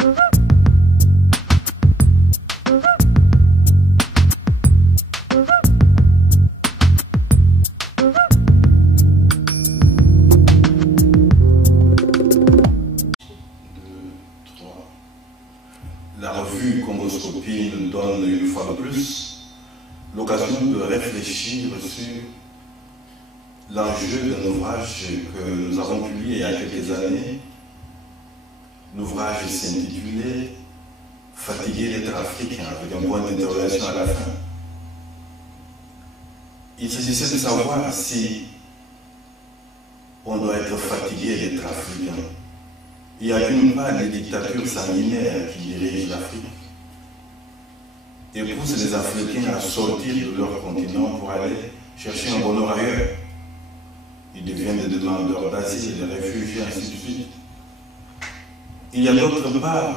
La revue Congoscopie nous donne une fois de plus l'occasion de réfléchir sur l'enjeu d'un ouvrage que nous avons publié il y a quelques années. L'ouvrage s'intitulait « Fatigué d'être africain » avec un point d'interrogation à la fin. Il s'agissait de savoir si on doit être fatigué d'être africain. Il y a d'une part des dictatures sanguinaires qui dirigent l'Afrique et poussent les Africains à sortir de leur continent pour aller chercher un bonheur ailleurs. Ils deviennent des demandeurs d'asile, des réfugiés, ainsi de suite. Il y a d'autre part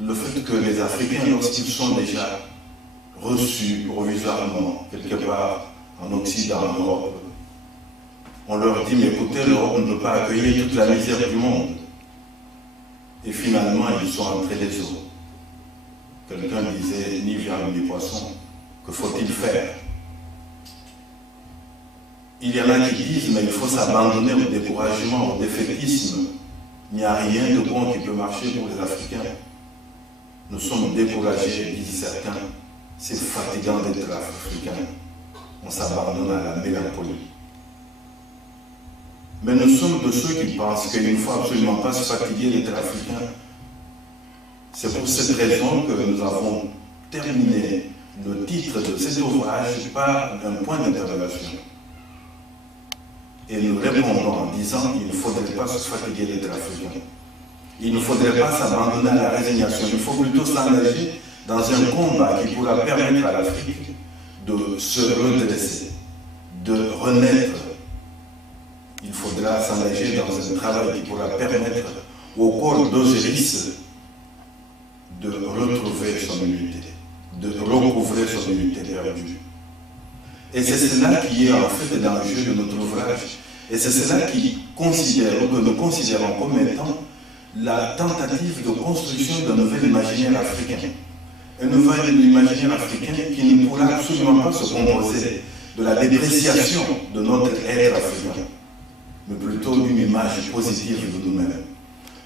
le fait que les Africains, lorsqu'ils sont déjà reçus provisoirement quelque part en Occident, en Europe, on leur dit, mais écoutez, l'Europe ne peut pas accueillir toute la misère du monde. Et finalement, ils sont entre les eaux. Quelqu'un disait, ni viande ni poisson, que faut-il faire? Il y en a qui disent, mais il faut s'abandonner au découragement, au défaitisme. Il n'y a rien de bon qui peut marcher pour les Africains. Nous sommes découragés, disent certains. C'est fatigant d'être africain. On s'abandonne à la mélancolie. Mais nous sommes de ceux qui pensent qu'il ne faut absolument pas se fatiguer d'être africain. C'est pour cette raison que nous avons terminé le titre de cet ouvrage par un point d'interrogation. Et nous répondons en disant qu'il ne faudrait pas se fatiguer d'être africain. Il ne faudrait pas s'abandonner à la résignation. Il faut plutôt s'engager dans un combat qui pourra permettre à l'Afrique de se redresser, de renaître. Il faudra s'engager dans un travail qui pourra permettre au corps d'Osiris de retrouver son unité, de recouvrer son unité perdue. Et c'est cela qui est en fait l'enjeu de notre ouvrage. Et c'est cela que nous considérons comme étant la tentative de construction d'un nouvel imaginaire africain. Un nouvel imaginaire africain qui ne pourra absolument pas se composer de la dépréciation de notre être africain, mais plutôt d'une image positive de nous-mêmes,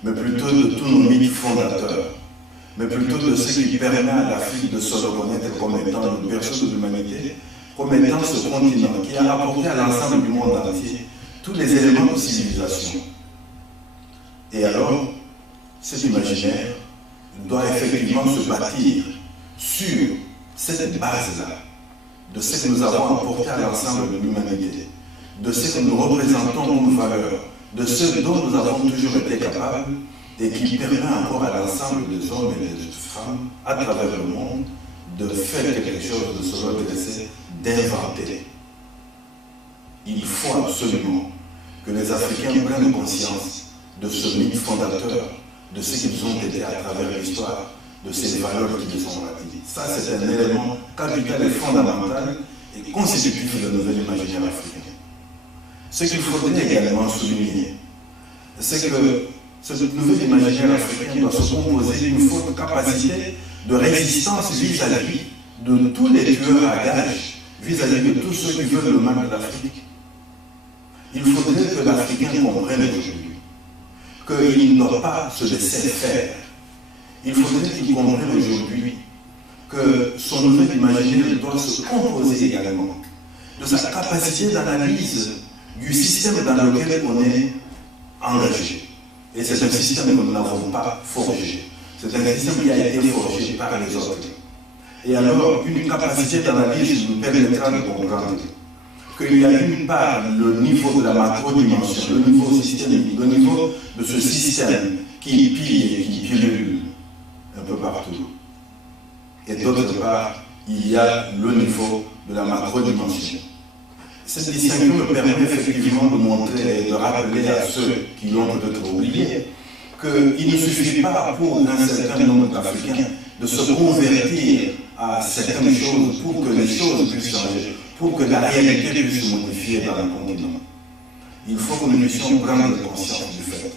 mais plutôt de tous nos mythes fondateurs, mais plutôt de ce qui permet à l'Afrique de se reconnaître comme étant le berceau de l'humanité, comme étant ce continent qui a apporté à l'ensemble du monde entier tous les éléments de civilisation. Et alors, cet imaginaire doit effectivement se bâtir sur cette base-là, de ce que nous avons apporté à l'ensemble de l'humanité, de ce que nous représentons comme valeur, de ce dont nous avons toujours été capables et qui permet encore à l'ensemble des hommes et des femmes à travers le monde de faire quelque chose, de se redresser, d'inventer. Il faut absolument que les Africains prennent conscience de ce mythe fondateur, de ce qu'ils ont été à travers l'histoire, de ces valeurs qui les ont bâties. Ça, c'est un élément capital et fondamental et constitutif d'un nouvel imaginaire africain. Ce qu'il faudrait également souligner, c'est que ce nouvel imaginaire africain doit se composer d'une forte capacité de résistance vis-à-vis de tous les tueurs à gages, vis-à-vis de tous ceux qui veulent le mal de l'Afrique. Il faudrait que l'Africain comprenne aujourd'hui qu'il ne doit pas se laisser faire. Il faudrait qu'il comprenne aujourd'hui que son nouvel imaginaire doit se composer également de sa capacité d'analyse du système dans lequel on est engagé. Et c'est un système que nous n'avons pas forgé. C'est un système qui a été forgé par les autres. Et alors, une capacité d'analyse nous permettra de comprendre qu'il y a d'une part le niveau de la macro-dimension, le niveau systémique, le niveau de ce système qui pille et qui pilule un peu partout. Et d'autre part, il y a le niveau de la macro-dimension. Cette distinction me permet effectivement de montrer et de rappeler à ceux qui l'ont peut-être oublié qu'il ne suffit pas pour un certain nombre d'Africains de se convertir à certaines choses pour que les choses puissent changer, pour que la réalité puisse se modifier dans le continent. Il faut que nous puissions prendre conscience du fait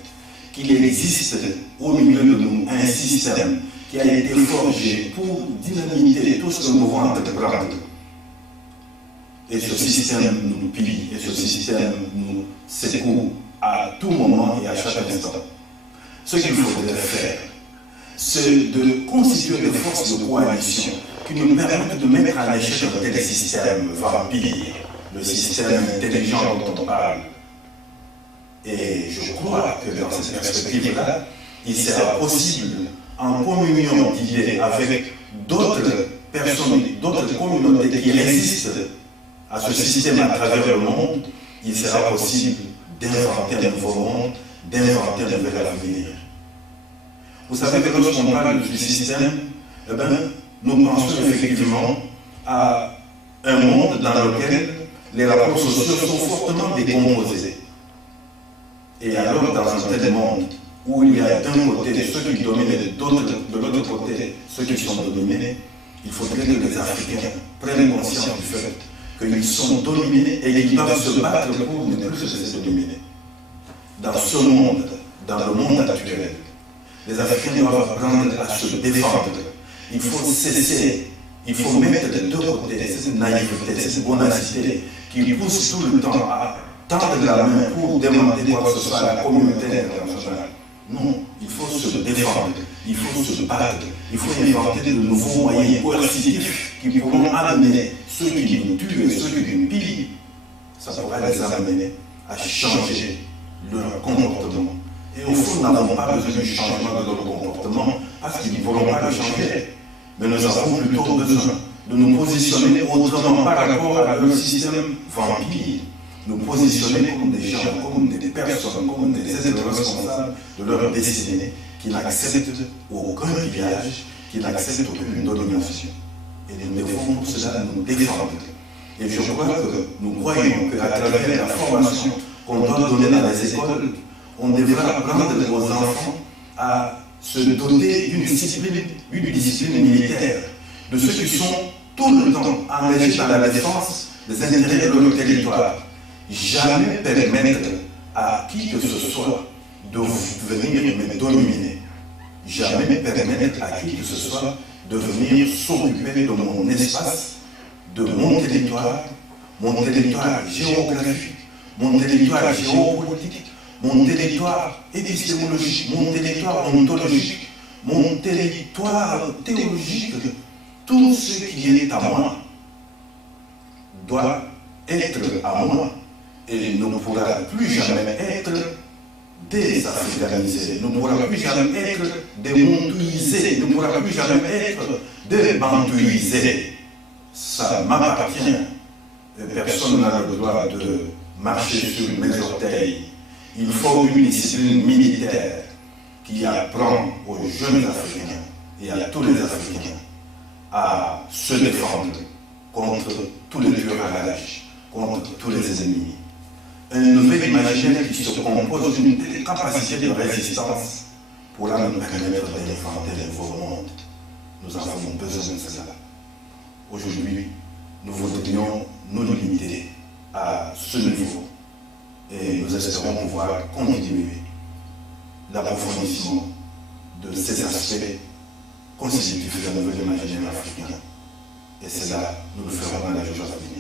qu'il existe au milieu de nous un système qui a été forgé pour dynamiter tout ce que nous voulons entreprendre. Et ce système nous pille, et ce système nous secoue à tout moment et à chaque instant. Ce qu'il faudrait faire, c'est de constituer des forces de coalition qui nous permettent de mettre à l'échec un tel système vampire, le système intelligent dont on parle. Et je crois que dans cette perspective-là, il sera possible, en communion d'idées avec d'autres personnes, d'autres communautés qui résistent à ce système à travers le monde, il sera possible d'inventer un nouveau monde, d'inventer un nouvel avenir. Vous savez que lorsqu'on parle du système, eh bien, nous pensons effectivement à un monde dans lequel les rapports sociaux sont fortement décomposés. Et alors, dans un tel monde où il y a d'un côté ceux qui dominent et de l'autre côté ceux qui sont dominés, il faudrait que les Africains prennent conscience du fait qu'ils sont dominés et qu'ils doivent se battre pour ne plus se laisser dominer. Dans ce monde, dans le monde actuel, les Africains doivent apprendre à se défendre. Il faut cesser, il faut mettre de deux côtés cette naïveté, cette bonacité qui pousse tout le temps à tendre la main pour demander quoi que ce soit à la communauté internationale. Non, il faut se défendre, il faut se battre, il faut inventer de nouveaux moyens coercitifs qui pourront amener ceux qui nous tuent et ceux qui nous pillent. Ça pourra les amener à changer leur comportement. Et au fond, nous n'avons pas besoin du changement de notre comportement parce qu'ils ne voudront pas le changer. Mais nous avons plutôt besoin de nous positionner autrement par rapport à leur système vampire. Nous positionner comme des gens, comme des personnes, comme des êtres responsables de leur destinée, qui n'acceptent aucun pillage, qui n'acceptent aucune domination. Et nous devons pour cela nous défendre. Et je crois que nous croyons qu'à travers la formation qu'on doit donner dans les écoles, on devra apprendre aux enfants à se doter d'une discipline militaire, de ceux qui sont tout le temps engagés dans la défense des intérêts de leur territoire. Jamais permettre à qui que ce soit de venir me dominer. Jamais permettre à qui que ce soit de venir s'occuper de mon espace, de mon territoire géographique, mon territoire géopolitique, mon territoire épistémologique, mon territoire ontologique, mon territoire théologique. Tout ce qui est à moi doit être à moi. Et ne pourra plus jamais être désafricanisé, ne pourra plus jamais être démontuisé, ne pourra plus jamais être débantuisé. Ça m'appartient. Personne n'a le droit de marcher sur mes orteils. Il faut une discipline militaire qui apprend aux jeunes Africains et à tous les Africains à se défendre contre tous les tueurs à gages, contre tous les ennemis. Un nouvel imaginaire qui se compose d'une telle capacité de résistance pourra nous permettre d'inventer un nouveau monde. Nous avons besoin de cela. Aujourd'hui, nous voudrions nous limiter à ce niveau et nous espérons pouvoir continuer l'approfondissement de ces aspects constitutifs d'un nouvel imaginaire africain. Et cela, nous le ferons dans la journée.